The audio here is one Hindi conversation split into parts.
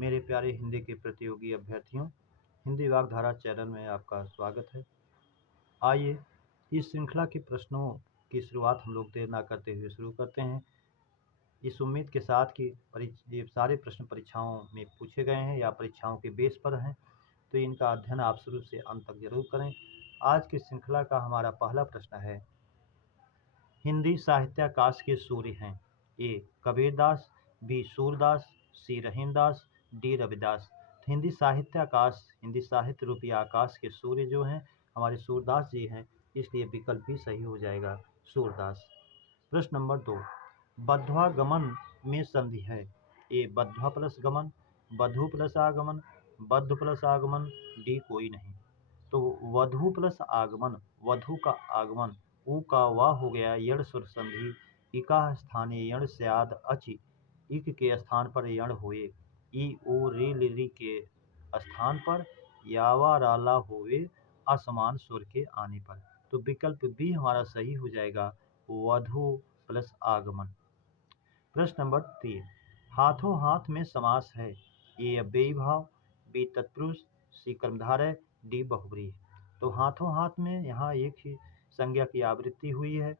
मेरे प्यारे हिंदी के प्रतियोगी अभ्यर्थियों, हिंदी वाग्धारा चैनल में आपका स्वागत है। आइए इस श्रृंखला के प्रश्नों की शुरुआत हम लोग देर ना करते हुए शुरू करते हैं, इस उम्मीद के साथ कि ये सारे प्रश्न परीक्षाओं में पूछे गए हैं या परीक्षाओं के बेस पर हैं, तो इनका अध्ययन आप शुरू से अंत तक जरूर करें। आज की श्रृंखला का हमारा पहला प्रश्न है, हिंदी साहित्याकाश के सूर्य हैं। ए कबीरदास, बी सूरदास, सी रहीमदास, डी रविदास। हिंदी साहित्याकाश, हिंदी साहित्य रूपी आकाश के सूर्य जो हैं हमारे सूरदास जी हैं, इसलिए विकल्प भी सही हो जाएगा सूरदास। प्रश्न नंबर 2, बद्ध्वा गमन में संधि है। ए बद्ध्वा प्लस गमन, बधु प्लस आगमन, बद्ध प्लस आगमन, डी कोई नहीं। तो वधु प्लस आगमन, वधु का आगमन, उ का वा हो गया यण सुर संधि, इका स्थानीय यण स्याद अचि, इक के स्थान पर यण होए, ई ओ रे लिरी के स्थान पर यावा राला होवे असमान सुर के आने पर। तो विकल्प बी हमारा सही हो जाएगा, वधु प्लस आगमन। प्रश्न नंबर 3, हाथों हाथ में समास है। ए अव्ययी भाव, बी तत्पुरुष, सी कर्मधारय, डी बहुब्रीहि। तो हाथों हाथ में यहाँ एक ही संज्ञा की आवृत्ति हुई है,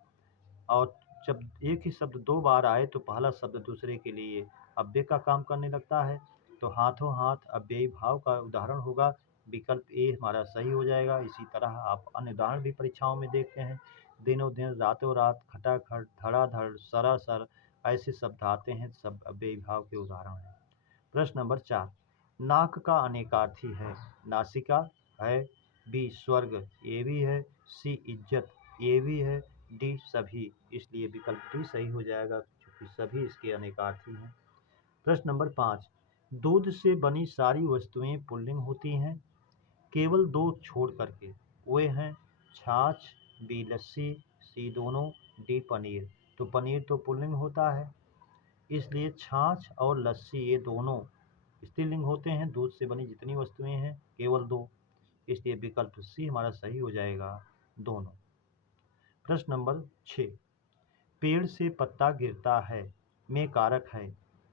और जब एक ही शब्द दो बार आए तो पहला शब्द दूसरे के लिए अव्यय का काम करने लगता है। तो हाथों हाथ अव्ययी भाव का उदाहरण होगा, विकल्प ए हमारा सही हो जाएगा। इसी तरह आप अन्य उदाहरण भी परीक्षाओं में देखते हैं, दिनों दिन, रातों रात, खटाखट, धड़ाधड़, सरासर, ऐसे शब्द आते हैं, सब अव्ययी भाव के उदाहरण हैं। प्रश्न नंबर 4, नाक का अनेकार्थी है। नासिका है, बी स्वर्ग, ये भी है, सी इज्जत, ये भी है, डी सभी। इसलिए विकल्प डी सही हो जाएगा, क्योंकि सभी इसके अनेकार्थी हैं। प्रश्न नंबर 5, दूध से बनी सारी वस्तुएं पुल्लिंग होती हैं, केवल दो छोड़ करके, वे हैं छाछ, बी लस्सी, सी दोनों, डी पनीर। तो पनीर तो पुल्लिंग होता है, इसलिए छाछ और लस्सी ये दोनों स्त्रीलिंग होते हैं। दूध से बनी जितनी वस्तुएं हैं केवल दो, इसलिए विकल्प सी हमारा सही हो जाएगा, दोनों। प्रश्न नंबर 6, पेड़ से पत्ता गिरता है में कारक है।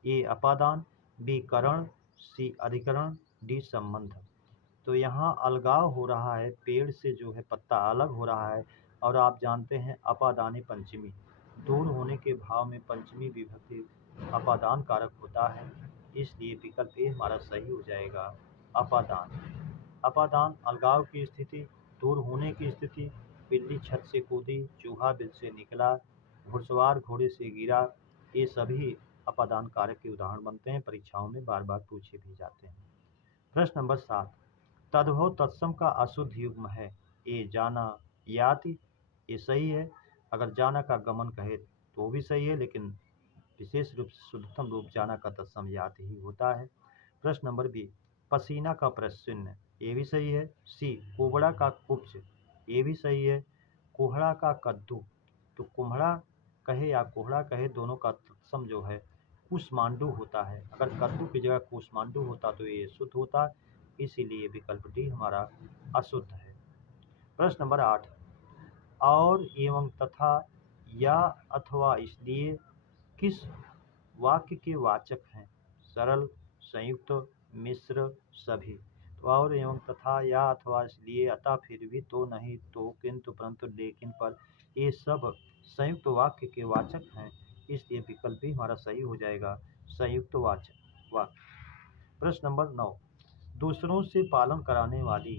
ए अपादान, बी करण, सी अधिकरण, डी संबंध। तो यहाँ अलगाव हो रहा है, पेड़ से जो है पत्ता अलग हो रहा है, और आप जानते हैं अपादानी पंचमी, दूर होने के भाव में पंचमी विभक्ति अपादान कारक होता है, इसलिए विकल्प ए हमारा सही हो जाएगा, अपादान। अपादान अलगाव की स्थिति, दूर होने की स्थिति, बिल्ली छत से कूदी, चूहा बिल से निकला, घुड़सवार घोड़े से गिरा, ये सभी अपादान कारक के उदाहरण बनते हैं, परीक्षाओं में बार बार पूछे भी जाते हैं। प्रश्न नंबर 7, तद्भव तत्सम का अशुद्ध युग्म है। ए जाना याति, ये सही है। अगर जाना का गमन कहे तो भी सही है, लेकिन विशेष रूप से शुद्धतम रूप जाना का तत्सम याति ही होता है। प्रश्न नंबर बी, पसीना का प्रश्न, ये भी सही है। सी कोबड़ा का कुब्ज, ये भी सही है। कोहड़ा का कद्दू, तो कुम्हड़ा कहे या कोहड़ा कहे, दोनों का तत्सम जो है कुष्मांडू होता है। अगर कद्दू की जगह कुष्मांडू होता तो ये शुद्ध होता, इसीलिए विकल्प डी हमारा अशुद्ध है। प्रश्न नंबर 8, और एवं तथा या अथवा इसलिए किस वाक्य के वाचक हैं। सरल, संयुक्त, मिश्र, सभी। तो और एवं तथा या अथवा इसलिए, अतः, फिर भी, तो, नहीं, तो, किंतु, परंतु, लेकिन, पर, ये सब संयुक्त वाक्य के वाचक हैं, इसलिए विकल्प भी हमारा सही हो जाएगा, संयुक्त वाचक वाक्य। प्रश्न नंबर 9, दूसरों से पालन कराने वाली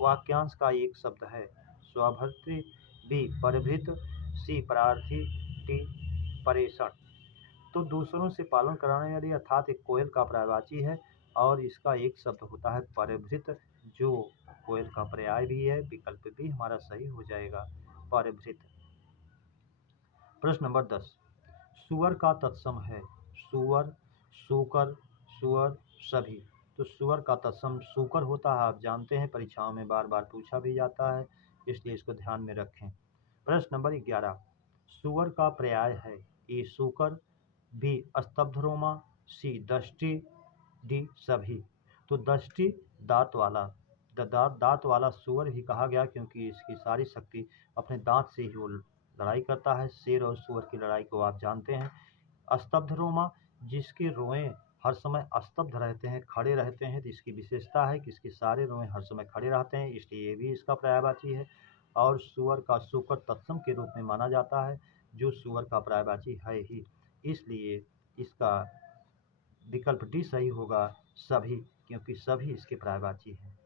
वाक्यांश का एक शब्द है। स्वभर्तृ, बी परभृत, सी परार्थी, डी परेषण। तो दूसरों से पालन कराने वाली अर्थात एक कोयल का पर्यायवाची है, और इसका एक शब्द होता है परभृत, जो कोयल का पर्याय भी है, विकल्प भी हमारा सही हो जाएगा, परभृत। प्रश्न नंबर 10, सुअर का तत्सम है। सुअर, सूकर, सुअर, सभी। तो सुअर का तत्सम सूकर होता है, आप जानते हैं, परीक्षाओं में बार बार पूछा भी जाता है, इसलिए इसको ध्यान में रखें। प्रश्न नंबर 11, सुअर का पर्याय है। ए सूकर, बी स्तब्धरोमा, सी दष्टि, डी सभी। तो दष्टि दांत वाला, दांत वाला सुअर ही कहा गया, क्योंकि इसकी सारी शक्ति अपने दांत से ही वो लड़ाई करता है। शेर और सुअर की लड़ाई को आप जानते हैं। स्तब्धरोमा, जिसके रोएं हर समय स्तब्ध रहते हैं, खड़े रहते हैं, तो इसकी विशेषता है कि इसके सारे रोएँ हर समय खड़े रहते हैं, इसलिए ये भी इसका पर्यायवाची है। और सुअर का सूकर तत्सम के रूप में माना जाता है, जो सुअर का पर्यायवाची है ही, इसलिए इसका विकल्प डी सही होगा, सभी, क्योंकि सभी इसके पर्यायवाची हैं।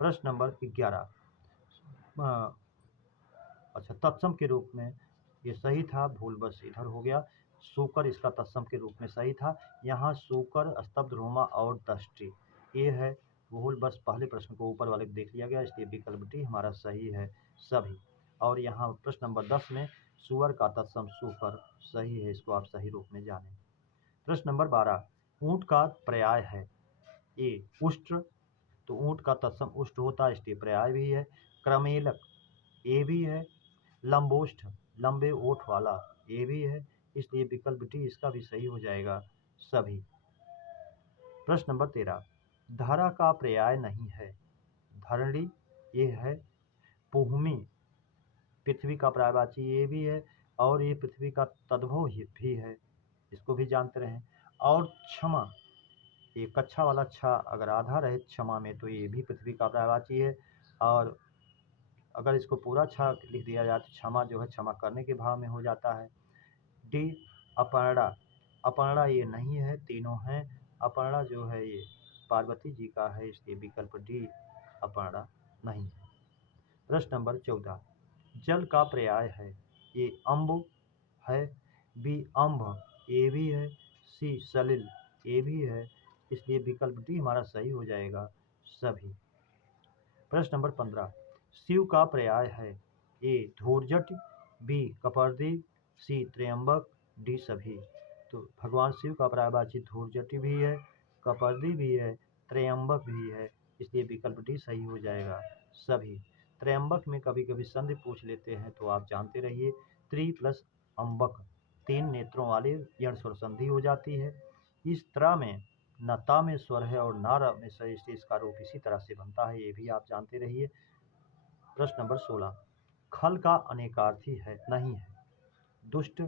प्रश्न नंबर 11 अच्छा, तत्सम के रूप में ये सही था, भूल बस इधर हो गया। सूकर इसका तत्सम के रूप में सही था। यहाँ सूकर, स्तब्ध रोमा और दष्टि ये है, भूल बस पहले प्रश्न को ऊपर वाले को देख लिया गया, इसलिए विकल्प डी हमारा सही है, सभी। और यहाँ प्रश्न नंबर 10 में सुअर का तत्सम सूकर सही है, इसको आप सही रूप में जानें। प्रश्न नंबर 12 ऊँट का पर्याय है ए उष्ट्र, तो ऊँट का तत्सम उष्ट होता है, इसलिए पर्याय भी है। क्रमेलक ये भी है। लंबोष्ठ लंबे ओठ वाला ये भी है, इसलिए विकल्प डी इसका भी सही हो जाएगा, सभी। प्रश्न नंबर 13 धरा का पर्याय नहीं है, धरणी ये है। पुहमी पृथ्वी का पर्यायवाची ये भी है, और ये पृथ्वी का तद्भव भी है, इसको भी जानते रहें। और क्षमा, ये कच्छा वाला छा अगर आधा रहे क्षमा में, तो ये भी पृथ्वी का पर्यायवाची है। और अगर इसको पूरा छा लिख दिया जाए तो क्षमा जो है क्षमा करने के भाव में हो जाता है। डी अपर्णा, अपर्णा ये नहीं है, तीनों हैं। अपर्णा जो है ये पार्वती जी का है, इसलिए विकल्प डी अपर्णा नहीं है। प्रश्न नंबर 14 जल का पर्याय है, ये अम्ब है। बी अम्भ ये भी है। सी सलिल ये भी है, इसलिए विकल्प डी हमारा सही हो जाएगा, सभी। प्रश्न नंबर 15 शिव का पर्याय है, ए धूर्जट, बी कपर्दी, सी त्र्यंबक, डी सभी। तो भगवान शिव का पर्यायवाची धूर्जटि भी है, कपर्दी भी है, त्र्यंबक भी है, इसलिए विकल्प डी सही हो जाएगा, सभी। त्र्यंबक में कभी कभी संधि पूछ लेते हैं, तो आप जानते रहिए, त्रि प्लस अम्बक 3 नेत्रों वाले यण स्वर संधि हो जाती है। इस तरह में न ता में स्वर है और न र में स्वर, इसलिए इसका रूप इसी तरह से बनता है, ये भी आप जानते रहिए। प्रश्न नंबर 16 खल का अनेकार्थी है नहीं है, दुष्ट,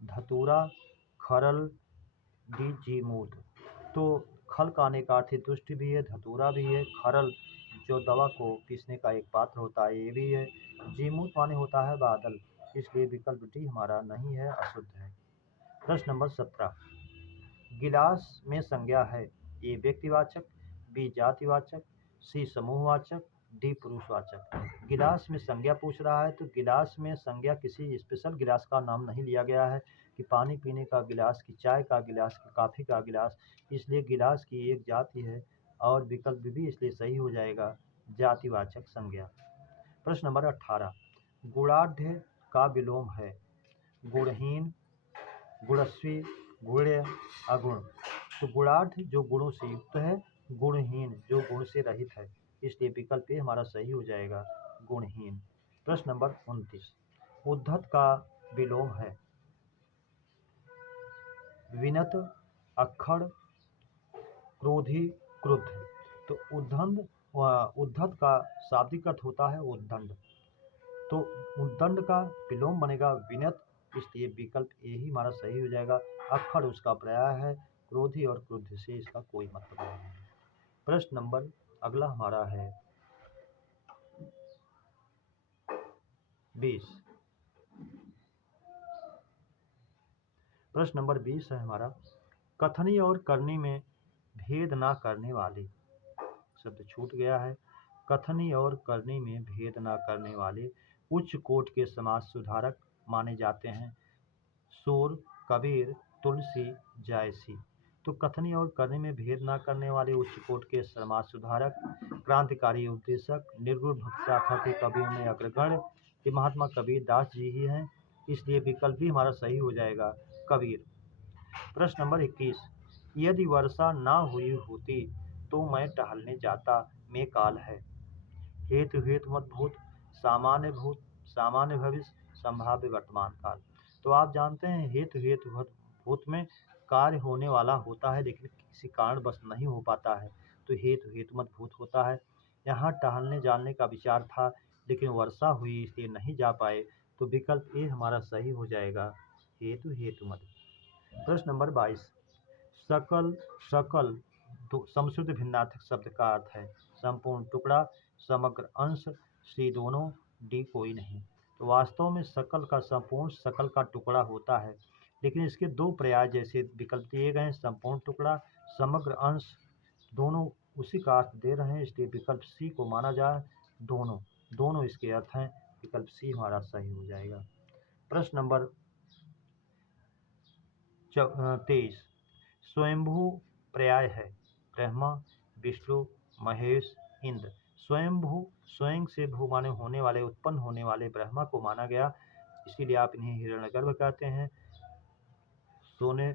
धतूरा, खरल, डी जीमूत। तो खल का अनेकार्थी दुष्ट भी है, धतूरा भी है, खरल जो दवा को पीसने का एक पात्र होता है ये भी है, जीमूत माने होता है बादल, इसलिए विकल्प डी हमारा नहीं है, अशुद्ध है। प्रश्न नंबर 17 गिलास में संज्ञा है, ए व्यक्तिवाचक, बी जातिवाचक, सी समूहवाचक, डी पुरुषवाचक। गिलास में संज्ञा पूछ रहा है, तो गिलास में संज्ञा किसी स्पेशल गिलास का नाम नहीं लिया गया है कि पानी पीने का गिलास, कि चाय का गिलास, कि कॉफ़ी का गिलास, इसलिए गिलास की एक जाति है, और विकल्प भी इसलिए सही हो जाएगा, जातिवाचक संज्ञा। प्रश्न नंबर 18 गुणाढ्य का विलोम है, गुणहीन, गुणस्वी, गुण्य, अगुण। तो गुणाढ्य जो गुणों से युक्त है, गुणहीन जो गुण से रहित है, इसलिए विकल्प ए हमारा सही हो जाएगा, गुणहीन। प्रश्न नंबर 29 उद्धत का विलोम है, विनत, अक्खड़, क्रोधी, क्रुद्ध। तो उद्धत का शाब्दिक अर्थ होता है उद्दंड, तो उद्दंड का विलोम बनेगा विनत, इसलिए विकल्प ए ही हमारा सही हो जाएगा। अक्खड़ उसका पर्याय है, क्रोधी और क्रुद्ध से इसका कोई मतलब नहीं है। प्रश्न नंबर अगला हमारा है 20। प्रश्न नंबर 20 है हमारा, कथनी और करनी में भेद ना करने वाले, शब्द छूट गया है, कथनी और करनी में भेद ना करने वाले उच्च कोटि के समाज सुधारक माने जाते हैं, सूर, कबीर, तुलसी, जायसी। तो कथनी और करनी में भेद ना करने वाले उच्च कोटि के समाज सुधारक, क्रांतिकारी उपदेशक, निर्गुण भक्त शाखा के कवियों में अग्रगण्य ये महात्मा कबीर दास जी ही हैं, इसलिए विकल्प भी हमारा सही हो जाएगा, कबीर। प्रश्न नंबर 21 यदि वर्षा ना हुई होती तो मैं टहलने जाता में काल है, हेतु हेतु मत भूत, सामान्य भूत, सामान्य भविष्य, संभाव्य वर्तमान काल। तो आप जानते हैं हेतु हेतु भूत में कार्य होने वाला होता है, लेकिन किसी कारण बस नहीं हो पाता है, तो हेतु हेतु मत भूत होता है। यहाँ टहलने जाने का विचार था, लेकिन वर्षा हुई इसलिए नहीं जा पाए, तो विकल्प ए हमारा सही हो जाएगा, हेतु हेतु मत। प्रश्न नंबर 22 सकल सकल तो समश्रुत भिन्नार्थक शब्द का अर्थ है संपूर्ण टुकड़ा, समग्र अंश, सी दोनों, डी कोई नहीं। तो वास्तव में सकल का संपूर्ण सकल का टुकड़ा होता है, लेकिन इसके दो पर्याय जैसे विकल्प दिए गए हैं, संपूर्ण टुकड़ा, समग्र अंश, दोनों उसी का अर्थ दे रहे हैं, इसलिए विकल्प सी को माना जाए। दोनों दोनों इसके अर्थ हैं, विकल्प सी हमारा सही हो जाएगा। प्रश्न नंबर 23 स्वयंभू पर्याय है ब्रह्मा, विष्णु, महेश, इंद्र। स्वयंभू स्वयं से भू माने होने वाले, उत्पन्न होने वाले ब्रह्मा को माना गया, इसीलिए आप इन्हें हिरण्यगर्भ कहते हैं। सोने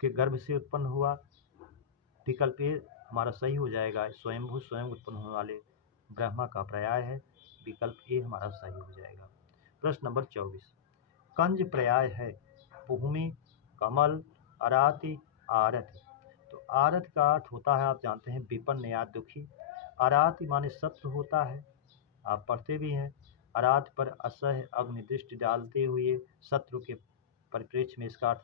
के गर्भ से उत्पन्न हुआ, विकल्प ए हमारा सही हो जाएगा। स्वयंभू स्वयं उत्पन्न होने वाले ब्रह्मा का पर्याय है, विकल्प ए हमारा सही हो जाएगा। प्रश्न नंबर 24 कंज पर्याय है भूमि, कमल, अराति, आरति। तो आरत का अर्थ होता है, आप जानते हैं, विपन्न या दुखी। अराति माने शत्रु होता है, आप पढ़ते भी हैं। अरात पर असह्य अग्नि दृष्टि डालते हुए शत्रु के परिप्रेक्ष्य में इसका अर्थ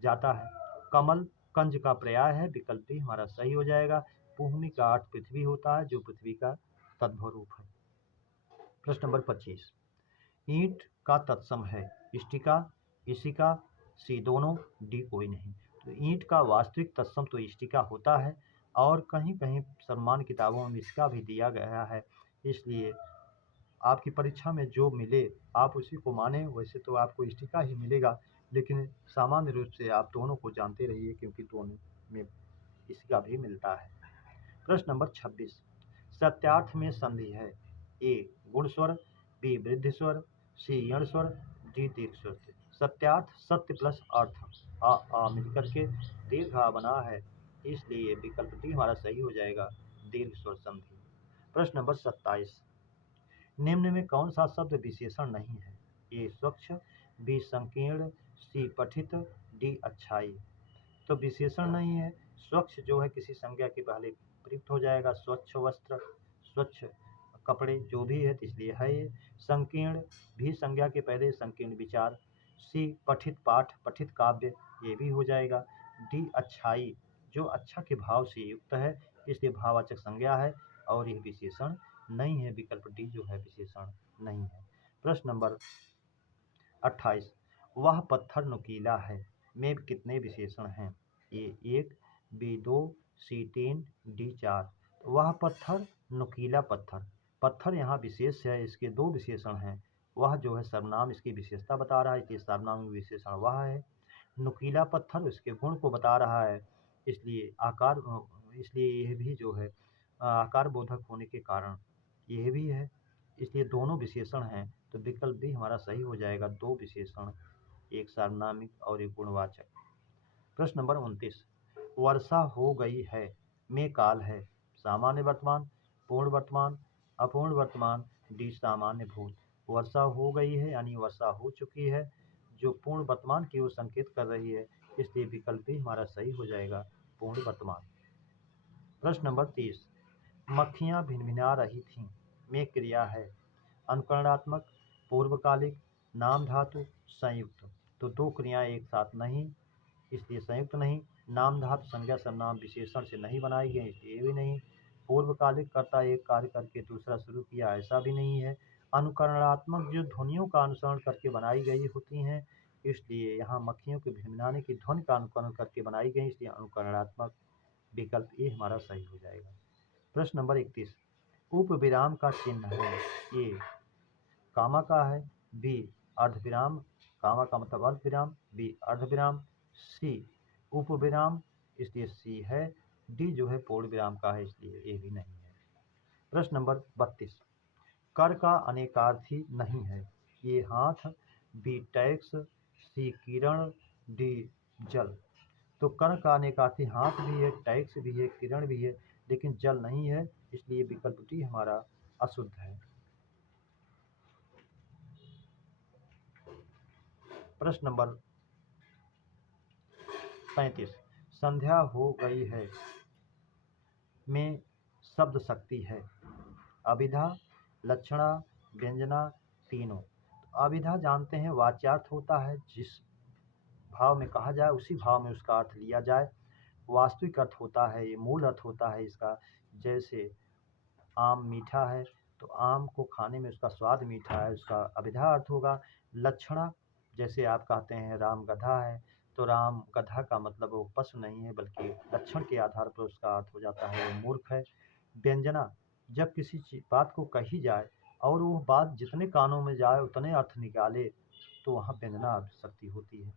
जाता है। कमल कंज का पर्याय है, विकल्प भी हमारा सही हो जाएगा। भूमि का अर्थ पृथ्वी होता है, जो पृथ्वी का तद्भव रूप है। प्रश्न नंबर 25 ईंट का तत्सम है इष्टिका, इशिका, सी दोनों, डी कोई नहीं। तो ईंट का वास्तविक तत्सम तो इष्टिका होता है, और कहीं कहीं सम्मान किताबों में इसका भी दिया गया है, इसलिए आपकी परीक्षा में जो मिले आप उसी को माने। वैसे तो आपको इष्टिका ही मिलेगा, लेकिन सामान्य रूप से आप दोनों को जानते रहिए, क्योंकि दोनों में इशिका भी मिलता है। प्रश्न नंबर 26 सत्यार्थ में संधि है ए गुण स्वर, बी वृद्धि स्वर, सी यण स्वर, डी दीर्घ स्वर। सत्यार्थ सत्य प्लस अर्थ आ मिलकर के दीर्घ आ बना है, इसलिए विकल्प डी हमारा सही हो जाएगा, दीर्घ स्वर संधि। प्रश्न नंबर 27 निम्न में कौन सा शब्द विशेषण नहीं है? ए स्वच्छ, बी संकीर्ण, सी पठित, डी अच्छाई। तो विशेषण नहीं है। स्वच्छ जो है किसी संज्ञा के पहले प्रयुक्त हो जाएगा, स्वच्छ वस्त्र, स्वच्छ कपड़े जो भी है, तो इसलिए है ये। संकीर्ण भी संज्ञा के पहले संकीर्ण विचार। सी पठित पाठ, पठित काव्य, ये भी हो जाएगा। डी अच्छाई जो अच्छा के भाव से युक्त है, इसलिए भाववाचक संज्ञा है, और यह विशेषण नहीं है, विकल्प डी जो है विशेषण नहीं है। प्रश्न नंबर 28 वह पत्थर नुकीला है में कितने विशेषण हैं? ए 1, बी 2, सी 3, डी 4। वह पत्थर नुकीला पत्थर, पत्थर यहाँ विशेष है, इसके दो विशेषण हैं। वह जो है सर्वनाम इसकी विशेषता बता रहा है, इसलिए सर्वनाम विशेषण वह है। नुकीला पत्थर उसके गुण को बता रहा है, इसलिए यह भी जो है आकार बोधक होने के कारण यह भी है, इसलिए दोनों विशेषण हैं, तो विकल्प भी हमारा सही हो जाएगा। दो विशेषण, एक सार्वनामिक और एक गुणवाचक। प्रश्न नंबर 29 वर्षा हो गई है में काल है सामान्य वर्तमान, पूर्ण वर्तमान, अपूर्ण वर्तमान, डी सामान्य भूत। वर्षा हो गई है यानी वर्षा हो चुकी है, जो पूर्ण वर्तमान की ओर संकेत कर रही है, इसलिए विकल्प भी हमारा सही हो जाएगा, पूर्ण वर्तमान। प्रश्न नंबर 30 मक्खियां भिनभिना रही थीं में क्रिया है अनुकरणात्मक, पूर्वकालिक, नाम धातु, संयुक्त। तो दो क्रियाएं एक साथ नहीं, इसलिए संयुक्त नहीं। नाम धातु संज्ञा सर्वनाम विशेषण से नहीं बनाई गई, इसलिए भी नहीं। पूर्वकालिक कर्ता एक कार्य करके दूसरा शुरू किया, ऐसा भी नहीं है। अनुकरणात्मक जो ध्वनियों का अनुसरण करके बनाई गई होती हैं, इसलिए यहाँ मक्खियों के भिनभिनाने की ध्वनि का अनुकरण करके बनाई गई, इसलिए अनुकरणात्मक, विकल्प ए हमारा सही हो जाएगा। प्रश्न नंबर 31 उप विराम का चिन्ह है ए कामा का है, बी अर्धविराम, कामा का मतलब अर्धविराम, बी अर्धविराम, सी उप विराम, इसलिए सी है। डी जो है पूर्ण विराम का है, इसलिए ए भी नहीं है। प्रश्न नंबर 32 कर का अनेकार्थी नहीं है, ये हाथ, बी टैक्स, सी किरण, डी जल। तो कर का अनेकार्थी हाथ भी है, टैक्स भी है, किरण भी है, लेकिन जल नहीं है, इसलिए विकल्प डी हमारा अशुद्ध है। प्रश्न नंबर 35 संध्या हो गई है में शब्द शक्ति है अभिधा, लक्षणा, व्यंजना, तीनों। अभिधा जानते हैं वाच्यार्थ होता है, भाव में कहा जाए उसी भाव में उसका अर्थ लिया जाए। वास्तविक अर्थ होता है, ये मूल अर्थ होता है इसका। जैसे आम मीठा है, तो आम को खाने में उसका स्वाद मीठा है, उसका अभिधा अर्थ होगा। लक्षणा, जैसे आप कहते हैं राम गधा है, तो राम गधा का मतलब वो पशु नहीं है बल्कि लक्षण के आधार पर उसका अर्थ हो जाता है वो मूर्ख है। व्यंजना, जब किसी बात को कही जाए और वो बात जितने कानों में जाए उतने अर्थ निकाले, तो वहाँ व्यंजना अर्थ शक्ति होती है।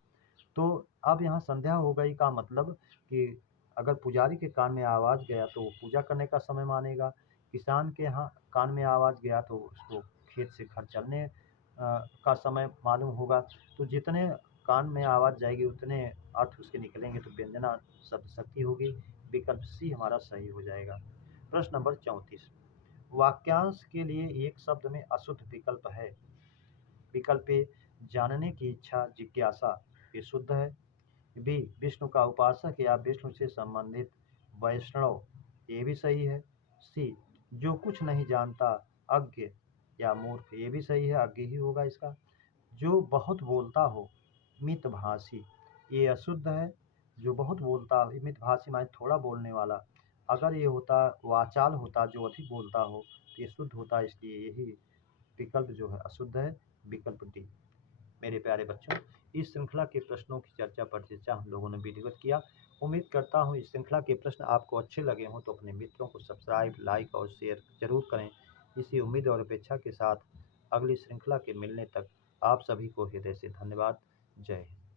तो अब यहाँ संध्या हो गई का मतलब कि अगर पुजारी के कान में आवाज़ गया तो वो पूजा करने का समय मानेगा। किसान के यहाँ कान में आवाज़ गया तो उसको खेत से घर चलने का समय मालूम होगा। तो जितने कान में आवाज़ जाएगी उतने अर्थ उसके निकलेंगे, तो व्यंजना शब्द शक्ति होगी। विकल्प सी हमारा सही हो जाएगा। प्रश्न नंबर 34, वाक्यांश के लिए एक शब्द में अशुद्ध विकल्प है। विकल्प ए, जानने की इच्छा जिज्ञासा, ये शुद्ध है। बी, विष्णु का उपासक या विष्णु से संबंधित वैष्णव, ये भी सही है। सी, जो कुछ नहीं जानता अज्ञ या मूर्ख, ये भी सही है, अज्ञ ही होगा इसका। जो बहुत बोलता हो मितभाषी, ये अशुद्ध है। जो बहुत बोलता हो, मितभाषी माने थोड़ा बोलने वाला। अगर ये होता वाचाल होता, जो अधिक बोलता हो, तो ये शुद्ध होता, इसलिए यही विकल्प जो है अशुद्ध है। विकल्प डी। मेरे प्यारे बच्चों, इस श्रृंखला के प्रश्नों की चर्चा परिचर्चा हम लोगों ने विधिवत किया। उम्मीद करता हूँ इस श्रृंखला के प्रश्न आपको अच्छे लगे हों, तो अपने मित्रों को सब्सक्राइब, लाइक और शेयर जरूर करें। इसी उम्मीद और अपेक्षा के साथ अगली श्रृंखला के मिलने तक आप सभी को हृदय से धन्यवाद। जय हिंद।